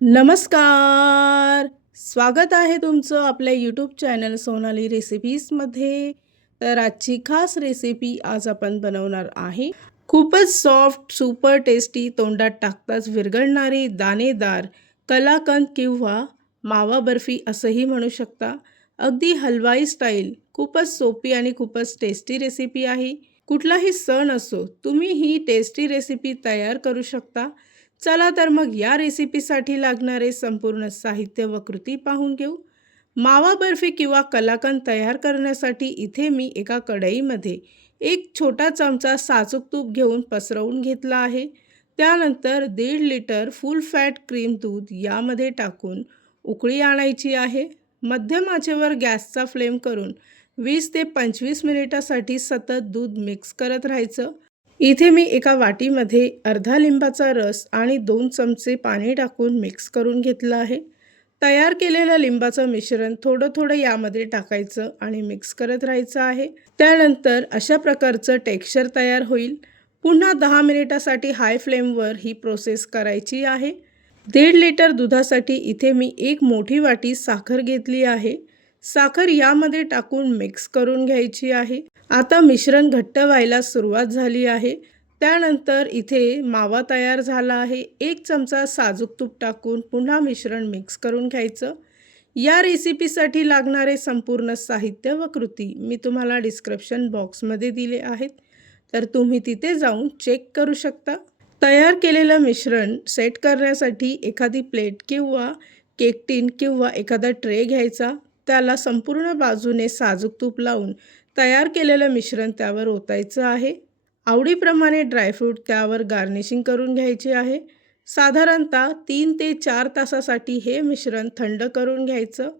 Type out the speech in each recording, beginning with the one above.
नमस्कार. स्वागत आहे तुमचं आपल्या यूट्यूब चॅनल सोनाली रेसिपीजमध्ये. तर आजची खास रेसिपी आज आपण बनवणार आहे. खूपच सॉफ्ट, सुपर टेस्टी, तोंडात टाकताच विरघळणारी दाणेदार कलाकंद किंवा मावा बर्फी असंही म्हणू शकता. अगदी हलवाई स्टाईल, खूपच सोपी आणि खूपच टेस्टी रेसिपी आहे. कुठलाही सण असो, तुम्ही ही टेस्टी रेसिपी तयार करू शकता. चला तर मग या रेसिपीसाठी लागणारे संपूर्ण साहित्य व कृती पाहून घेऊ. मावा बर्फी किंवा कलाकंद तयार करण्यासाठी इथे मी एका कढईमध्ये एक छोटा चमचा साजूक तूप घेऊन पसरवून घेतला आहे. त्यानंतर 1.5 लिटर फुल फॅट क्रीम दूध यामध्ये टाकून उकळी आणायची आहे. मध्यम आचेवर गॅसचा फ्लेम करून 20 ते 25 मिनिटासाठी सतत दूध मिक्स करत राहायचं. इथे मी एका वाटीमध्ये अर्धा लिंबाचा रस आणि 2 चमचे पाणी टाकून मिक्स करून घेतलं आहे. तयार केलेलं लिंबाचं मिश्रण थोडं थोडं यामध्ये टाकायचं आणि मिक्स करत राहायचं आहे. त्यानंतर अशा प्रकारचं टेक्स्चर तयार होईल. पुन्हा 10 मिनिटासाठी हाय फ्लेमवर ही प्रोसेस करायची आहे. 1.5 लिटर दुधासाठी इथे मी एक मोठी वाटी साखर घेतली आहे. साखर यामध्ये टाकून मिक्स करून घ्यायची आहे. आता मिश्रण घट्ट व्हायला सुरुवात झाली आहे. त्यानंतर इथे मावा तयार झाला आहे. 1 चमचा साजूक तूप टाकून पुन्हा मिश्रण मिक्स करून घ्यायचं. या रेसिपीसाठी लागणारे संपूर्ण साहित्य व कृती मी तुम्हाला डिस्क्रिप्शन बॉक्समध्ये दिले आहेत, तर तुम्ही तिथे जाऊन चेक करू शकता. तयार केलेलं मिश्रण सेट करण्यासाठी एखादी प्लेट किंवा केक टीन किंवा एखादा ट्रे घ्यायचा. त्याला संपूर्ण बाजूने साजूक तूप लावून तयार केलेलं मिश्रण त्यावर ओतायचं आहे. आवडीप्रमाणे ड्रायफ्रूट त्यावर गार्निशिंग करून घ्यायचे आहे. साधारणतः 3 ते 4 तासासाठी हे मिश्रण थंड करून घ्यायचं.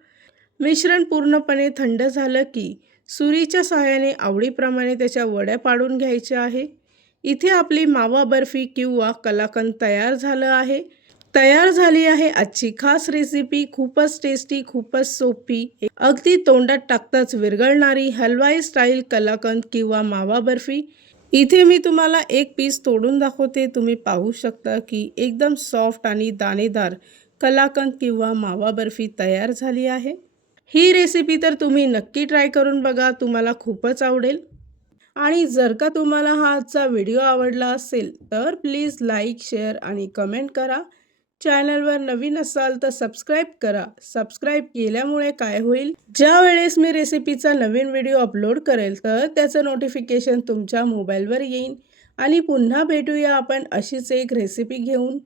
मिश्रण पूर्णपणे थंड झालं की सुरीच्या सहाय्याने आवडीप्रमाणे त्याच्या वड्या पाडून घ्यायच्या आहे. इथे आपली मावा बर्फी किंवा कलाकंद तयार झालं आहे. तयार झाली आहे आजची खास रेसिपी. खूपच टेस्टी, खूपच सोपी, अगदी तोंडात टाकताच विरघळणारी हलवाई स्टाईल कलाकंद किंवा मावा बर्फी. इथे मी तुम्हाला एक पीस तोडून दाखवते. तुम्ही पाहू शकता की एकदम सॉफ्ट आणि दाणेदार कलाकंद किंवा मावा बर्फी तयार झाली आहे. ही रेसिपी तर तुम्ही नक्की ट्राय करून बघा, तुम्हाला खूपच आवडेल. आणि जर का तुम्हाला हा आजचा व्हिडिओ आवडला असेल तर प्लीज लाईक, शेअर आणि कमेंट करा. चॅनलवर नवीन असाल तर सबस्क्राईब करा. सबस्क्राईब केल्यामुळे काय होईल, ज्या वेळेस मी रेसिपीचा नवीन व्हिडिओ अपलोड करेल तर त्याचं नोटिफिकेशन तुमच्या मोबाईलवर येईल. आणि पुन्हा भेटूया आपण अशीच एक रेसिपी घेऊन.